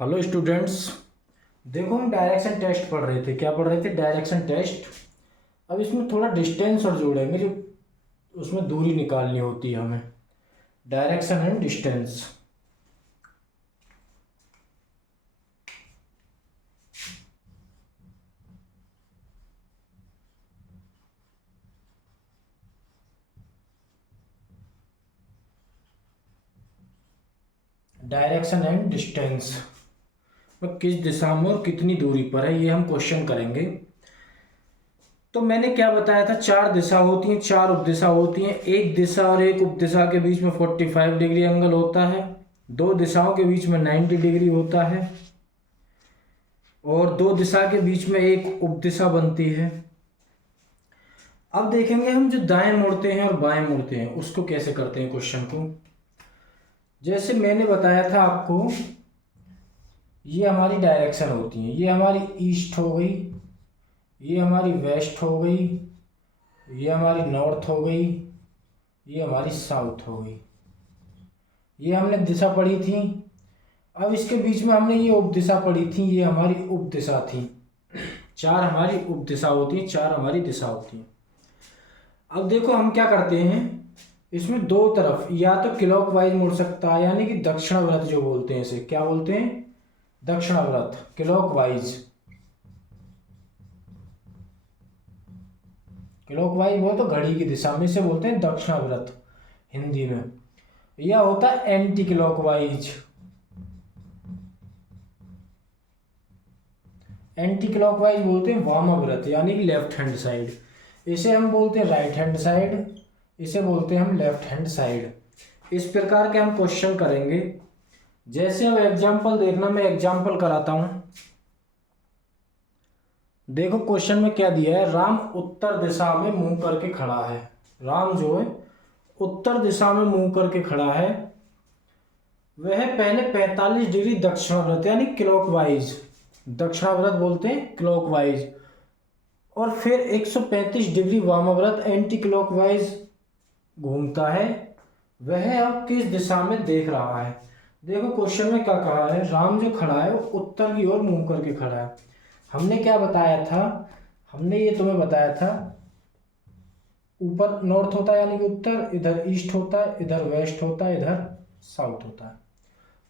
Hello students. देखो हम direction test पढ़ रहे थे। क्या पढ़ रहे थे? Direction test. अब इसमें थोड़ा डिस्टेंस और जोड़ेंगे, जो उसमें दूरी निकालनी होती है हमें। Direction and distance. Direction and distance में किस दिशा में और कितनी दूरी पर है, ये हम क्वेश्चन करेंगे। तो मैंने क्या बताया था? चार दिशा होती हैं, चार उपदिशा होती हैं। एक दिशा और एक उपदिशा के बीच में 45 डिग्री एंगल होता है। दो दिशाओं के बीच में 90 डिग्री होता है। और दो दिशा के बीच में एक उपदिशा बनती है। अब देखेंगे हम जो दाएं मुड़ते हैं और बाएं मुड़ते हैं उसको कैसे करते हैं क्वेश्चन को। जैसे मैंने बताया था आपको, ये हमारी डायरेक्शन होती है। ये हमारी ईस्ट हो गई, ये हमारी वेस्ट हो गई, ये हमारी नॉर्थ हो गई, ये हमारी साउथ हो गई। ये हमने दिशा पढ़ी थी। अब इसके बीच में हमने ये उपदिशा पढ़ी थी, ये हमारी उपदिशा थी। चार हमारी उपदिशा होती हैं, चार हमारी दिशा होती हैं। अब देखो हम क्या करते हैं, इसमें दो तरफ या तो क्लॉकवाइज मुड़ सकता है, यानी कि दक्षिणाव्रत जो बोलते हैं, इसे क्या बोलते हैं? दक्षिणाव्रत, क्लॉकवाइज। क्लॉकवाइज वो तो घड़ी की दिशा में, से बोलते हैं दक्षिणाव्रत हिंदी में। यह होता है एंटी क्लॉकवाइज। एंटी क्लॉकवाइज बोलते हैं वामाव्रत, यानी कि लेफ्ट हैंड साइड। इसे हम बोलते हैं राइट हैंड साइड, इसे बोलते हैं हम लेफ्ट हैंड साइड। इस प्रकार के हम क्वेश्चन करेंगे। जैसे अब एग्जाम्पल देखना, मैं एग्जाम्पल कराता हूं। देखो क्वेश्चन में क्या दिया है, राम उत्तर दिशा में मुंह करके खड़ा है। राम जो है उत्तर दिशा में मुंह करके खड़ा है। वह पहले 45 डिग्री दक्षिणाव्रत यानी क्लॉकवाइज, दक्षिणाव्रत बोलते हैं क्लॉकवाइज, और फिर 135 डिग्री वामाव्रत एंटी क्लॉकवाइज घूमता है। वह अब किस दिशा में देख रहा है? देखो क्वेश्चन में क्या कहा है, राम जो खड़ा है वो उत्तर की ओर मुंह करके खड़ा है। हमने क्या बताया था? हमने ये तुम्हें बताया था, ऊपर नॉर्थ होता है यानी कि उत्तर, इधर ईस्ट होता है, इधर वेस्ट होता है, इधर साउथ होता है।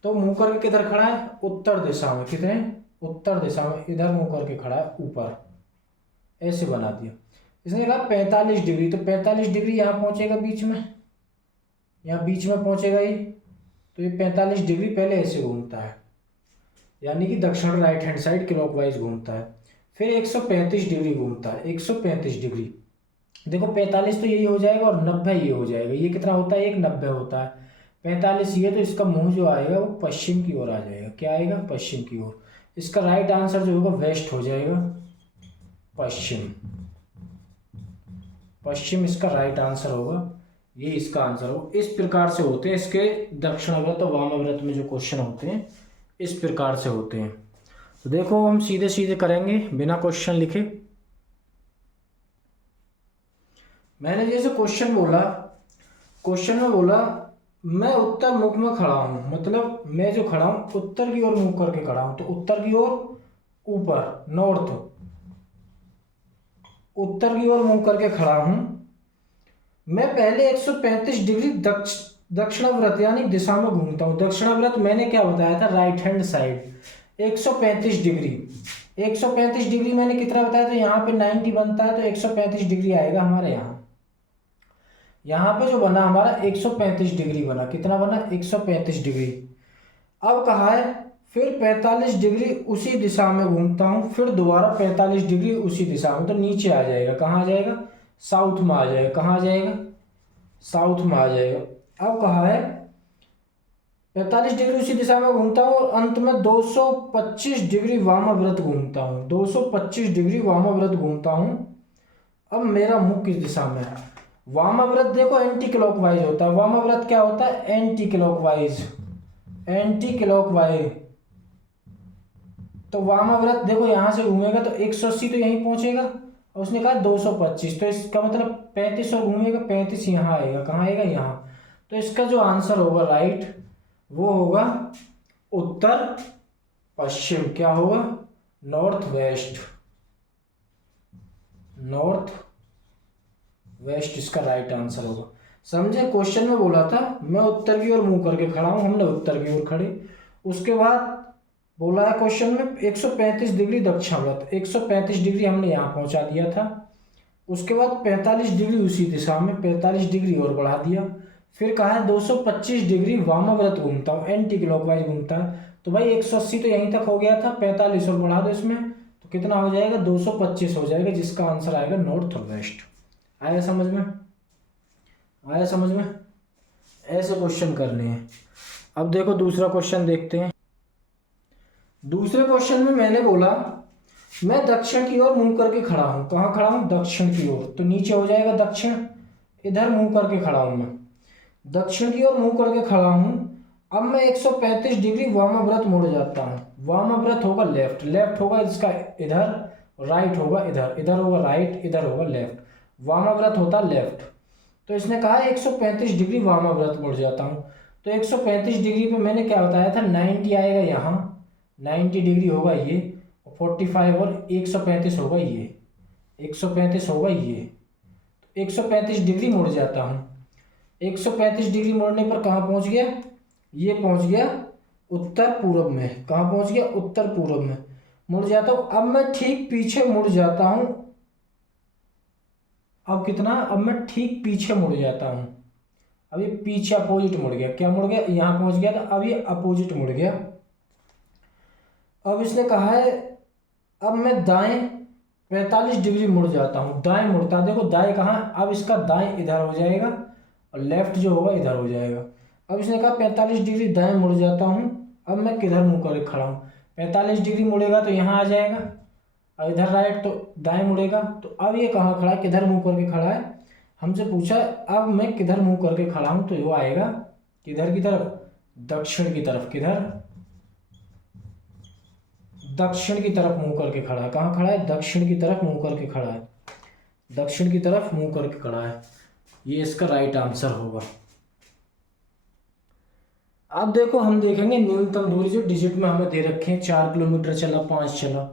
तो मुंह करके किधर खड़ा है? उत्तर दिशा में। कितने? उत्तर दिशा में। इधर मुंह करके खड़ा है ऊपर, ऐसे बना दिया। इसने कहा 45 डिग्री, तो 45 डिग्री यहाँ पहुंचेगा बीच में, यहाँ बीच में पहुंचेगा ये। तो ये 45 डिग्री पहले ऐसे घूमता है, यानी कि दक्षिण राइट हैंड साइड क्लॉकवाइज घूमता है। फिर 135 डिग्री घूमता है, 135 डिग्री। देखो 45 तो यही हो जाएगा और 90 ये हो जाएगा। ये कितना होता है? एक 90 होता है। 45 ये, तो इसका मुंह जो आएगा वो पश्चिम की ओर आ जाएगा। क्या आएगा? पश्चिम की ओर। इसका राइट आंसर जो होगा वेस्ट हो जाएगा, पश्चिम। पश्चिम इसका राइट आंसर होगा, ये इसका आंसर होगा। इस प्रकार से होते हैं इसके दक्षिणाव्रत और वामाव्रत में जो क्वेश्चन होते हैं, इस प्रकार से होते हैं। तो देखो हम सीधे सीधे करेंगे बिना क्वेश्चन लिखे। मैंने जैसे क्वेश्चन बोला, क्वेश्चन में बोला मैं उत्तर मुख में खड़ा हूं, मतलब मैं जो खड़ा हूं उत्तर की ओर मुंह करके खड़ा हूं। तो उत्तर की ओर, ऊपर, नॉर्थ, उत्तर की ओर मुंह करके खड़ा हूं। मैं पहले 135 डिग्री दक्षिणाव्रत यानी दिशा में घूमता हूँ। दक्षिणाव्रत मैंने क्या बताया था? Right hand side. 135 degree, 135 degree मैंने कितना बताया था? यहाँ पे 90 बनता है, तो 135 डिग्री आएगा हमारे यहाँ। यहाँ पे जो बना हमारा 135 डिग्री बना। कितना बना? 135 डिग्री। अब कहा है फिर 45 डिग्री उसी दिशा में घूमता हूँ, फिर दोबारा 45 डिग्री उसी दिशा में। तो नीचे आ जाएगा, कहाँ आ जाएगा? साउथ में आ जाएगा। कहाँ आ जाएगा? साउथ में आ जाएगा। अब कहा है 45 डिग्री उसी दिशा में घूमता हूँ और अंत में 225 डिग्री वामाव्रत घूमता हूँ। 225 डिग्री वामाव्रत घूमता हूँ। अब मेरा मुख किस दिशा में है? वामाव्रत देखो एंटी क्लॉकवाइज होता है। वामाव्रत क्या होता है? Anti clockwise, anti clockwise. तो वामाव्रत देखो यहां से घूमेगा तो 180 तो यहीं पहुंचेगा, और उसने कहा 225, तो इसका मतलब 35 और घूमेगा, 35 यहाँ आएगा। कहाँ आएगा? यहाँ। तो इसका जो आंसर होगा राइट, वो होगा उत्तर पश्चिम, क्या होगा, नॉर्थ वेस्ट, नॉर्थ वेस्ट इसका राइट आंसर होगा। समझे, क्वेश्चन में बोला था मैं उत्तर की ओर मुंह करके खड़ा हूं, हमने उत्तर की ओर खड़े। उसके बाद बोला है क्वेश्चन में 135 डिग्री दक्षिणावर्त, 135 डिग्री हमने यहाँ पहुंचा दिया था। उसके बाद 45 डिग्री उसी दिशा में, 45 डिग्री और बढ़ा दिया। फिर कहा है 225 डिग्री वामाव्रत घूमता हूँ, एंटी क्लॉकवाइज घूमता है। तो भाई 180 तो यहीं तक हो गया था, 45 और बढ़ा दो इसमें, तो कितना हो जाएगा, 225 हो जाएगा, जिसका आंसर आएगा नॉर्थ और वेस्ट। आया समझ में, आया समझ में, ऐसे क्वेश्चन करने हैं। अब देखो दूसरा क्वेश्चन देखते हैं। दूसरे क्वेश्चन में मैंने बोला मैं दक्षिण की ओर मुंह करके खड़ा हूं, कहाँ खड़ा हूं, दक्षिण की ओर, तो नीचे हो जाएगा दक्षिण, इधर मुंह करके खड़ा हूं मैं, दक्षिण की ओर मुंह करके खड़ा हूं। अब मैं 135 डिग्री वामाव्रत मुड़ जाता हूं, वामाव्रत होगा लेफ्ट, लेफ्ट होगा इसका इधर, राइट होगा इधर, इधर होगा राइट, इधर होगा लेफ्ट, वामाव्रत होता लेफ्ट। तो इसने कहा 135 डिग्री वामाव्रत मुड़ जाता हूं, तो 135 डिग्री पे मैंने क्या बताया था, 90 आएगा यहाँ, 90 डिग्री होगा ये, 45 और 135 होगा ये, 135 होगा ये, तो 135 डिग्री मुड़ जाता हूँ। 135 डिग्री मुड़ने पर कहाँ पहुँच गया, ये पहुँच गया उत्तर पूर्व में, कहाँ पहुँच गया, उत्तर पूर्व में मुड़ जाता हूँ। अब मैं ठीक पीछे मुड़ जाता हूँ, अब कितना, अब मैं ठीक पीछे मुड़ जाता हूँ, अब ये पीछे अपोजिट मुड़ गया, क्या मुड़ गया, यहाँ पहुँच गया था, अब ये अपोजिट मुड़ गया। अब इसने कहा है अब मैं दाएं 45 डिग्री मुड़ जाता हूँ, दाएं मुड़ता, देखो दाएं कहाँ, अब इसका दाएं इधर हो जाएगा और लेफ्ट जो होगा इधर हो जाएगा। अब इसने कहा 45 डिग्री दाएं मुड़ जाता हूँ, अब मैं किधर मुँह करके खड़ा हूँ, 45 डिग्री मुड़ेगा तो यहाँ आ जाएगा, और इधर राइट तो दाएं मुड़ेगा, तो अब ये कहाँ खड़ा है, किधर मुँह करके खड़ा है, हमसे पूछा अब मैं किधर मुँह करके खड़ा हूँ, तो वो आएगा किधर की तरफ, दक्षिण की तरफ, किधर, दक्षिण की तरफ मुंह करके खड़ा है, कहाँ खड़ा है, दक्षिण की तरफ मुंह करके खड़ा है, दक्षिण की तरफ मुंह करके खड़ा है, ये इसका राइट आंसर होगा। अब देखो हम देखेंगे न्यूनतम दूरी जो डिजिट में हमें दे रखे हैं, 4 किलोमीटर चला, 5 चला,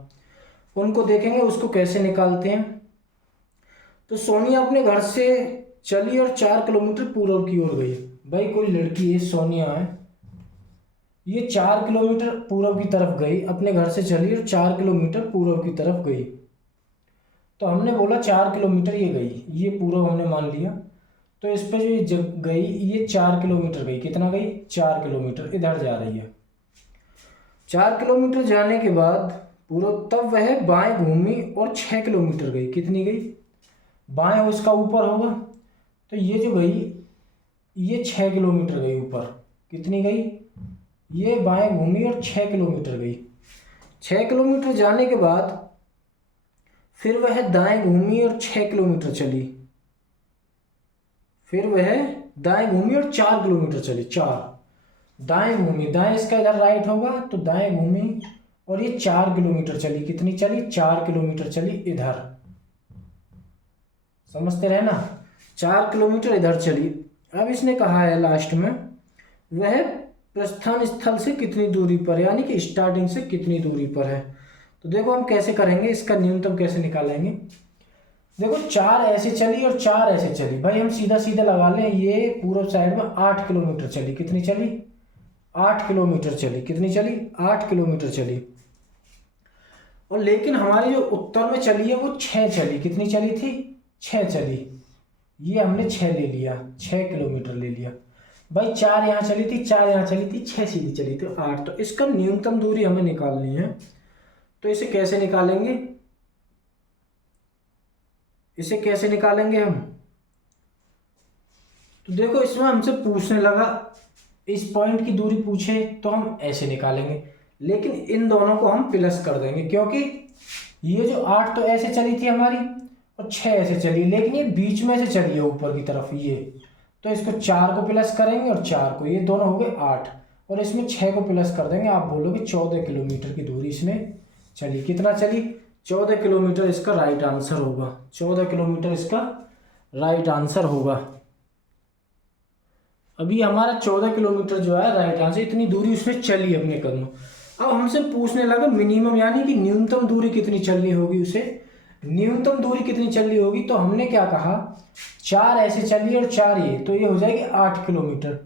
उनको देखेंगे उसको कैसे निकालते हैं। तो सोनिया अपने घर से चली और 4 किलोमीटर पूर्व की ओर गई, भाई कोई लड़की है, सोनिया है, ये 4 किलोमीटर पूर्व की तरफ गई, अपने घर से चली और 4 किलोमीटर पूर्व की तरफ गई। तो हमने बोला 4 किलोमीटर ये गई, ये पूर्व हमने मान लिया, तो इस पे जो ये गई, ये 4 किलोमीटर गई, कितना गई, 4 किलोमीटर इधर जा रही है। 4 किलोमीटर जाने के बाद पूर्व, तब वह बाएं घूमी और 6 किलोमीटर गई, कितनी गई, बाएं उसका ऊपर होगा, तो ये जो गई ये 6 किलोमीटर गई ऊपर, कितनी गई, ये बाएं घूमी और 6 किलोमीटर गई। 6 किलोमीटर जाने के बाद फिर वह दाएं घूमी और 6 किलोमीटर चली, फिर वह दाएं घूमी और 4 किलोमीटर चली, 4 दाएं घूमी, दाएं इसका इधर राइट होगा, तो दाएं घूमी और ये 4 किलोमीटर चली, कितनी चली, 4 किलोमीटर चली इधर, समझते रहे ना, 4 किलोमीटर इधर चली। अब इसने कहा है लास्ट में वह प्रस्थान स्थल से कितनी दूरी पर, यानी कि स्टार्टिंग से कितनी दूरी पर है। तो देखो हम कैसे करेंगे, इसका न्यूनतम कैसे निकालेंगे। देखो 4 ऐसे चली और 4 ऐसे चली, भाई हम सीधा सीधा लगा लें, ये पूर्व साइड में 8 किलोमीटर चली, कितनी चली, 8 किलोमीटर चली, कितनी चली, 8 किलोमीटर चली। और लेकिन हमारी जो उत्तर में चली है वो 6 चली, कितनी चली थी, 6 चली, ये हमने 6 ले लिया, 6 किलोमीटर ले लिया। भाई 4 यहाँ चली थी, 4 यहाँ चली थी, 6 सीधी चली थी, 8, तो इसका न्यूनतम दूरी हमें निकालनी है। तो इसे कैसे निकालेंगे, इसे कैसे निकालेंगे हम, तो देखो इसमें हमसे पूछने लगा इस पॉइंट की दूरी पूछे तो हम ऐसे निकालेंगे, लेकिन इन दोनों को हम प्लस कर देंगे, क्योंकि ये जो 8 तो ऐसे चली थी हमारी और 6 ऐसे चली, लेकिन ये बीच में से चली है ऊपर की तरफ ये, तो इसको 4 को प्लस करेंगे और 4 को, ये दोनों हो गए 8, और इसमें 6 को प्लस कर देंगे, आप बोलोगे 14 किलोमीटर की दूरी इसने चली, कितना चली, 14 किलोमीटर इसका राइट आंसर होगा, 14 किलोमीटर इसका राइट आंसर होगा। अभी हमारा 14 किलोमीटर जो है राइट आंसर, इतनी दूरी उसने चली अपने कदम। अब हमसे पूछने लगा मिनिमम यानी कि न्यूनतम दूरी कितनी चलनी होगी उसे, न्यूनतम दूरी कितनी चलनी होगी। तो हमने क्या कहा, 4 ऐसे चलिए और 4 ये, तो ये हो जाएगी 8 किलोमीटर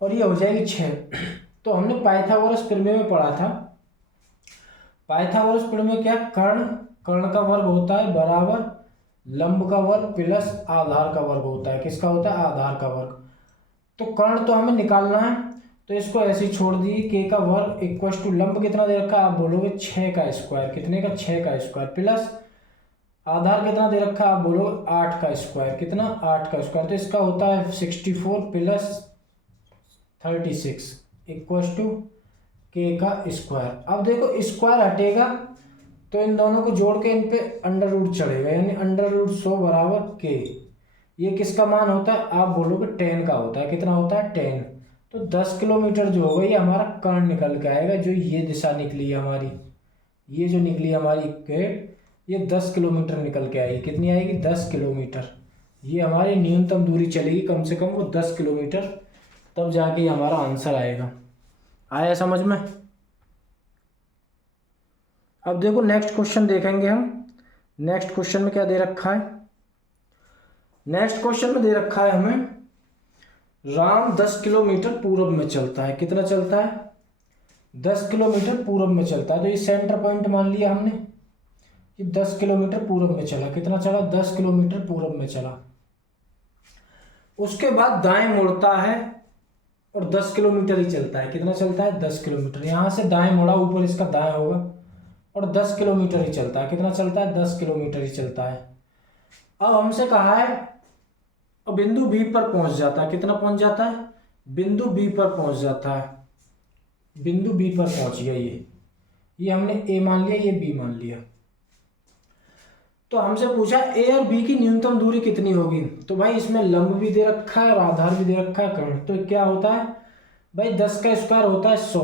और ये हो जाएगी 6। तो हमने पाइथागोरस प्रमेय में पढ़ा था, पाइथागोरस प्रमेय क्या, कर्ण, कर्ण का वर्ग होता है बराबर लंब का वर्ग प्लस आधार का वर्ग होता है। किसका होता है, आधार का वर्ग। तो कर्ण तो हमें निकालना है, तो इसको ऐसे ही छोड़ दिए, के का वर्ग इक्वल टू लंब कितना दे रखा है, आप बोलोगे 6 का स्क्वायर, कितने का, 6 का स्क्वायर, प्लस आधार कितना दे रखा है, आप बोलोगे 8 का स्क्वायर, कितना, 8 का स्क्वायर। तो इसका होता है 64 प्लस 36 इक्वल टू के का स्क्वायर। अब देखो स्क्वायर हटेगा तो इन दोनों को जोड़ के इन पे अंडर रूट चढ़ेगा, यानी अंडर रूट 100 बराबर के। ये किसका मान होता है, आप बोलोगे 10 का होता है, कितना होता है, 10। तो 10 किलोमीटर जो होगा ये हमारा कर्ण निकल के आएगा, जो ये दिशा निकली है हमारी, ये जो निकली हमारी गेट, ये 10 किलोमीटर निकल के आएगी। कितनी आएगी, 10 किलोमीटर। ये हमारी न्यूनतम दूरी चलेगी, कम से कम वो 10 किलोमीटर, तब जाके ये हमारा आंसर आएगा। आया समझ में। अब देखो नेक्स्ट क्वेश्चन देखेंगे हम। नेक्स्ट क्वेश्चन में क्या दे रखा है, नेक्स्ट क्वेश्चन में दे रखा है हमें, राम 10 किलोमीटर पूर्व में चलता है। कितना चलता है, 10 किलोमीटर पूर्व में चलता है। तो ये सेंटर पॉइंट मान लिया हमने कि 10 किलोमीटर पूर्व में चला। कितना चला, 10 किलोमीटर पूर्व में चला। उसके बाद दाएं मुड़ता है और 10 किलोमीटर ही चलता है। कितना चलता है, 10 किलोमीटर। यहाँ से दाएं मुड़ा, ऊपर इसका दाएं होगा, और 10 किलोमीटर ही चलता है। कितना चलता है, 10 किलोमीटर ही चलता है। अब हमसे कहा है, अब बिंदु बी पर पहुंच जाता है। कितना पहुंच जाता है, बिंदु बी पर पहुंच जाता है। बिंदु बी पर पहुंच गया, ये हमने ए मान लिया, ये बी मान लिया। तो हमसे पूछा ए और बी की न्यूनतम दूरी कितनी होगी। तो भाई इसमें लंब भी दे रखा है और आधार भी दे रखा है, कर्ण। तो क्या होता है भाई, 10 का स्क्वायर होता है 100,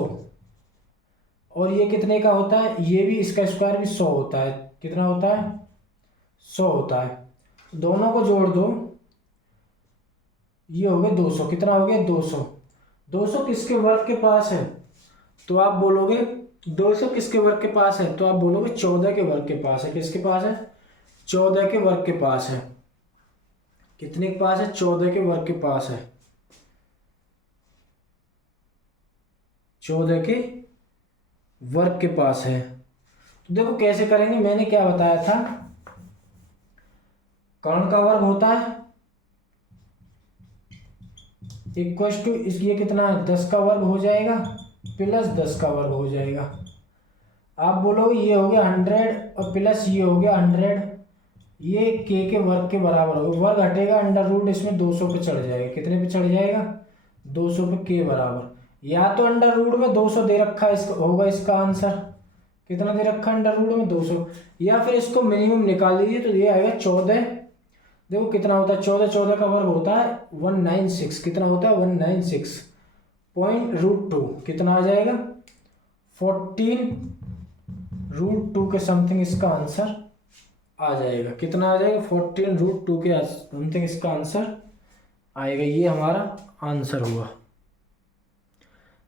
और ये कितने का होता है, ये भी, इसका स्क्वायर भी 100 होता है। कितना होता है, 100 होता है। दोनों को जोड़ दो, ये हो गया 200। कितना हो गया, 200। 200 किसके वर्ग के पास है, तो आप बोलोगे 200 किसके वर्ग के पास है, तो आप बोलोगे 14 के वर्ग के पास है। किसके पास है, 14 के वर्ग के पास है। कितने के पास है, 14 के वर्ग के पास है। 14 के वर्ग के पास है। तो देखो कैसे करेंगे, मैंने क्या बताया था, कर्ण का वर्ग होता है इक्वल टू, ये कितना है, 10 का वर्ग हो जाएगा प्लस 10 का वर्ग हो जाएगा। आप बोलोगे ये हो गया 100 और प्लस ये हो गया 100, ये के वर्ग के बराबर होगा। वर्ग हटेगा, अंडर रूट इसमें 200 पे चढ़ जाएगा। कितने पे चढ़ जाएगा, 200 पे, के बराबर। या तो अंडर रूट में 200 दे रखा है, इसका होगा इसका आंसर। कितना दे रखा है अंडर रूट में, 200। या फिर इसको मिनिमम निकाल लीजिए, तो ये आएगा 14। देखो कितना होता है, 14 का वर्ग होता है 196। कितना होता है, 196 पॉइंट रूट 2। कितना आ जाएगा, 14 रूट 2 के समथिंग इसका आंसर आ जाएगा। कितना आ जाएगा, 14 रूट 2 के समथिंग इसका आंसर आएगा। ये हमारा आंसर हुआ।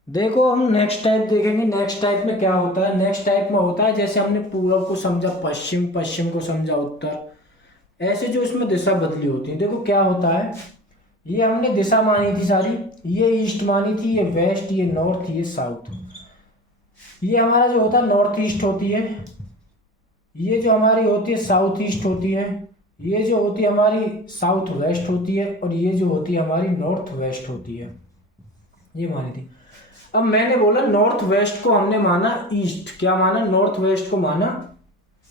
देखो हम नेक्स्ट टाइप देखेंगे। नेक्स्ट टाइप में क्या होता है, नेक्स्ट टाइप में होता है जैसे हमने पूर्व को समझा पश्चिम, पश्चिम को समझा उत्तर, ऐसे जो इसमें दिशा बदली होती है। देखो क्या होता है, ये हमने दिशा मानी थी सारी, ये ईस्ट मानी थी, ये वेस्ट, ये नॉर्थ, ये साउथ। ये हमारा जो होता है नॉर्थ ईस्ट होती है, ये जो हमारी होती है साउथ ईस्ट होती है, ये जो होती है हमारी साउथ वेस्ट होती है, और ये जो होती है हमारी नॉर्थ वेस्ट होती है। ये मानी थी। अब मैंने बोला नॉर्थ वेस्ट को हमने माना ईस्ट। क्या माना, नॉर्थ वेस्ट को माना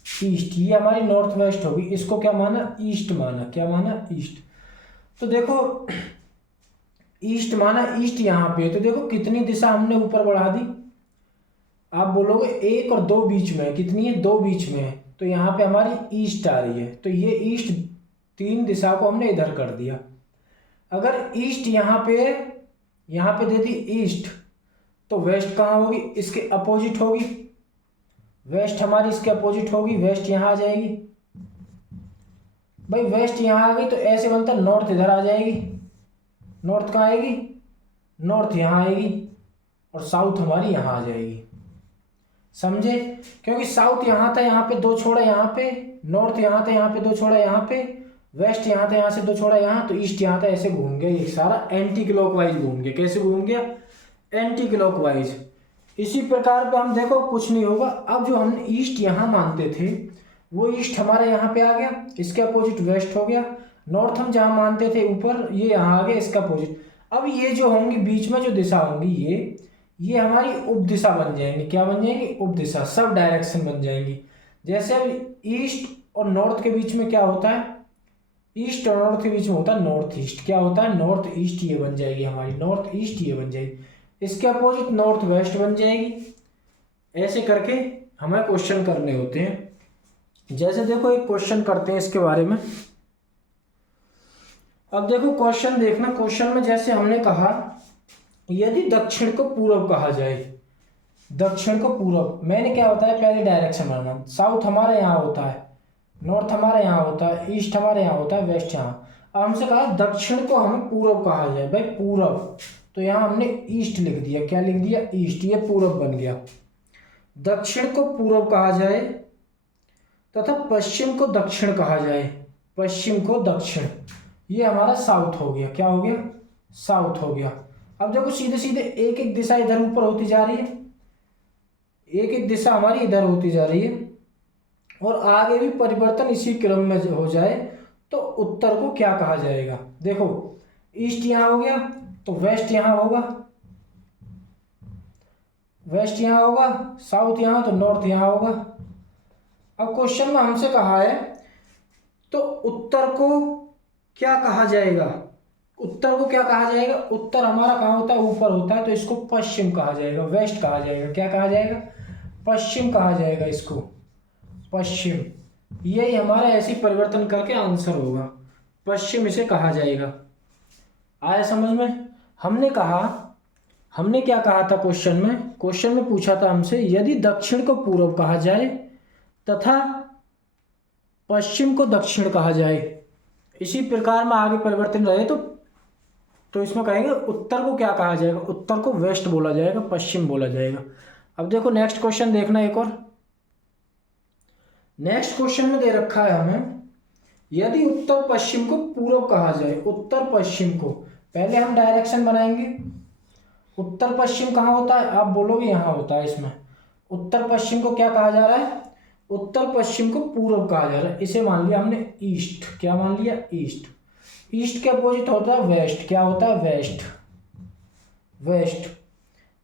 ईस्ट। ये हमारी नॉर्थ वेस्ट होगी, इसको क्या माना, ईस्ट माना। क्या माना, ईस्ट। तो देखो ईस्ट माना, ईस्ट यहाँ पे। तो देखो कितनी दिशा हमने ऊपर बढ़ा दी। आप बोलोगे 1 और 2 बीच में, कितनी है, 2 बीच में है। तो यहाँ पे हमारी ईस्ट आ रही है, तो ये ईस्ट 3 दिशा को हमने इधर कर दिया। अगर ईस्ट यहाँ पे दे दी ईस्ट, तो वेस्ट कहाँ होगी, इसके अपोजिट होगी। वेस्ट हमारी इसके अपोजिट होगी, वेस्ट यहाँ आ जाएगी। भाई वेस्ट यहाँ आ गई तो ऐसे बनता नॉर्थ इधर आ जाएगी। नॉर्थ कहाँ आएगी, नॉर्थ यहाँ आएगी, और साउथ हमारी यहाँ आ जाएगी। समझे? क्योंकि साउथ यहाँ था, यहाँ पे दो छोड़ा यहाँ पे, नॉर्थ यहाँ था, यहाँ पे दो छोड़ा यहाँ पे, वेस्ट यहाँ था, यहाँ से दो छोड़ा यहाँ, तो ईस्ट यहाँ था, ऐसे घूम गया ये सारा एंटी क्लॉकवाइज घूम गया। कैसे घूम गया? Anti clockwise. इसी प्रकार पे हम देखो कुछ नहीं होगा। अब जो हम ईस्ट यहाँ मानते थे वो ईस्ट हमारे यहाँ पे आ गया, इसके अपोजिट वेस्ट हो गया। नॉर्थ हम जहाँ मानते थे ऊपर, ये यहाँ आ गया, इसका अपोजिट। अब ये जो होंगी बीच में जो दिशा होंगी ये हमारी उप दिशा बन जाएंगी। क्या बन जाएंगी? उप दिशा, सब डायरेक्शन बन जाएंगी। जैसे अब ईस्ट और नॉर्थ के बीच में क्या होता है? ईस्ट और नॉर्थ के बीच में होता है नॉर्थ ईस्ट। क्या होता है? नॉर्थ ईस्ट, ये बन जाएगी हमारी नॉर्थ ईस्ट, ये बन जाएगी। इसके अपोजिट नॉर्थ वेस्ट बन जाएगी। ऐसे करके हमें क्वेश्चन करने होते हैं। जैसे देखो एक क्वेश्चन करते हैं इसके बारे में। अब देखो क्वेश्चन देखना, क्वेश्चन में जैसे हमने कहा यदि दक्षिण को पूरब कहा जाए, दक्षिण को पूरब, मैंने क्या होता है पहले डायरेक्शन बनाना। साउथ हमारे यहाँ होता है, नॉर्थ हमारे यहाँ होता है, ईस्ट हमारे यहाँ होता है, वेस्ट यहाँ। अब हमसे कहा दक्षिण को हमें पूरब कहा जाए, भाई पूरब, तो यहाँ हमने ईस्ट लिख दिया। क्या लिख दिया? ईस्ट, ये पूरब बन गया। दक्षिण को पूरब कहा जाए तथा पश्चिम को दक्षिण कहा जाए, पश्चिम को दक्षिण, ये हमारा साउथ हो गया। क्या हो गया? साउथ हो गया। अब देखो सीधे सीधे एक एक दिशा इधर ऊपर होती जा रही है, एक एक दिशा हमारी इधर होती जा रही है, और आगे भी परिवर्तन इसी क्रम में हो जाए तो उत्तर को क्या कहा जाएगा? देखो ईस्ट यहाँ हो गया तो वेस्ट यहाँ होगा, वेस्ट यहाँ होगा, साउथ यहाँ तो नॉर्थ यहाँ होगा। अब क्वेश्चन में हमसे कहा है तो उत्तर को क्या कहा जाएगा? उत्तर को क्या कहा जाएगा? उत्तर हमारा कहाँ होता है? ऊपर होता है, तो इसको पश्चिम कहा जाएगा, वेस्ट कहा जाएगा। क्या कहा जाएगा? पश्चिम कहा जाएगा इसको, पश्चिम। यही हमारा ऐसे परिवर्तन करके आंसर होगा, पश्चिम इसे कहा जाएगा। आया समझ में? हमने क्या कहा था क्वेश्चन में? क्वेश्चन में पूछा था हमसे यदि दक्षिण को पूर्व कहा जाए तथा पश्चिम को दक्षिण कहा जाए, इसी प्रकार में आगे परिवर्तन रहे तो इसमें कहेंगे उत्तर को क्या कहा जाएगा? उत्तर को वेस्ट बोला जाएगा, पश्चिम बोला जाएगा। अब देखो नेक्स्ट क्वेश्चन देखना एक और। नेक्स्ट क्वेश्चन में दे रखा है हमें यदि उत्तर पश्चिम को पूर्व कहा जाए, उत्तर पश्चिम को, पहले हम डायरेक्शन बनाएंगे। उत्तर पश्चिम कहाँ होता है? आप बोलोगे यहाँ होता है। इसमें उत्तर पश्चिम को क्या कहा जा रहा है? उत्तर पश्चिम को पूर्व कहा जा रहा है। इसे मान लिया हमने ईस्ट। क्या मान लिया? ईस्ट। ईस्ट के अपोजिट होता है वेस्ट। क्या होता है? West, west.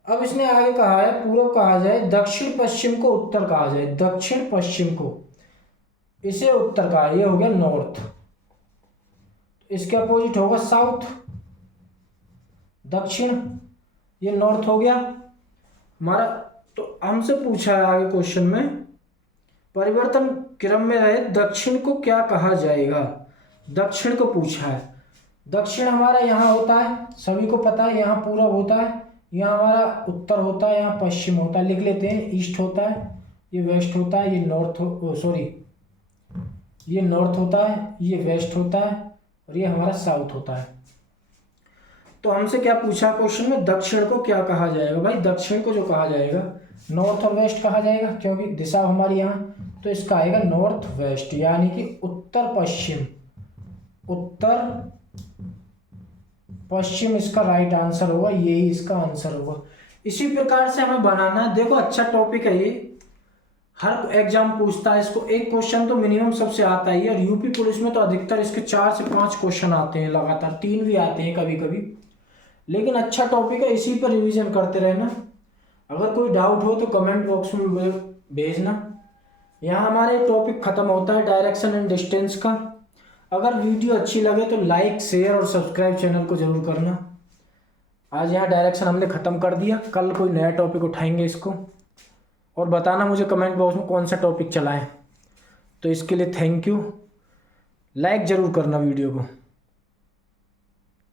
अब इसने आगे कहा है पूर्व कहा जाए, दक्षिण पश्चिम को उत्तर कहा जाए, दक्षिण पश्चिम को, इसे उत्तर कहा, ये हो गया नॉर्थ। इसके अपोजिट होगा साउथ, दक्षिण, ये नॉर्थ हो गया हमारा। तो हमसे पूछा है आगे क्वेश्चन में परिवर्तन क्रम में रहे दक्षिण को क्या कहा जाएगा? दक्षिण को पूछा है। दक्षिण हमारा यहाँ होता है, सभी को पता है, यहाँ पूरब होता है, यहाँ हमारा उत्तर होता है, यहाँ पश्चिम होता है। लिख लेते हैं ईस्ट होता है, ये वेस्ट होता है, ये ये नॉर्थ होता है, ये वेस्ट होता है, और ये हमारा साउथ होता है। तो हमसे क्या पूछा क्वेश्चन में? दक्षिण को क्या कहा जाएगा? भाई दक्षिण को जो कहा जाएगा नॉर्थ और वेस्ट कहा जाएगा, क्योंकि दिशा हमारी यहाँ, तो इसका आएगा नॉर्थ वेस्ट, यानी कि उत्तर पश्चिम। उत्तर पश्चिम इसका राइट आंसर होगा, यही इसका आंसर होगा। इसी प्रकार से हमें बनाना है। देखो अच्छा टॉपिक है ये, हर एग्जाम पूछता है इसको। एक क्वेश्चन तो मिनिमम सबसे आता ही है, और यूपी पुलिस में तो अधिकतर इसके 4 से 5 क्वेश्चन आते हैं लगातार, 3 भी आते हैं कभी कभी। लेकिन अच्छा टॉपिक है, इसी पर रिवीजन करते रहना। अगर कोई डाउट हो तो कमेंट बॉक्स में भेजना। यहाँ हमारे टॉपिक खत्म होता है डायरेक्शन एंड डिस्टेंस का। अगर वीडियो अच्छी लगे तो लाइक, शेयर और सब्सक्राइब चैनल को जरूर करना। आज यहाँ डायरेक्शन हमने ख़त्म कर दिया, कल कोई नया टॉपिक उठाएंगे इसको। और बताना मुझे कमेंट बॉक्स में कौन सा टॉपिक चलाएं। तो इसके लिए थैंक यू। लाइक ज़रूर करना वीडियो को।